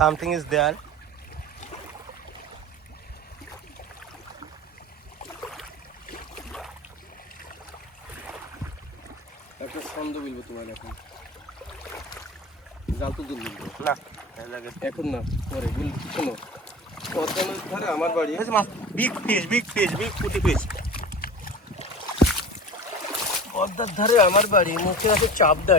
something is there. একটা ছন্দ বলবো তোমার এখন জাল তো দূর বলবো না এখন না পরে বল শোনো পদ্মা নদীর ধারে আমার বাড়ি big fish, big puti fish. পদ্মার ধারে আমার বাড়ি মুখে আছে চাপদার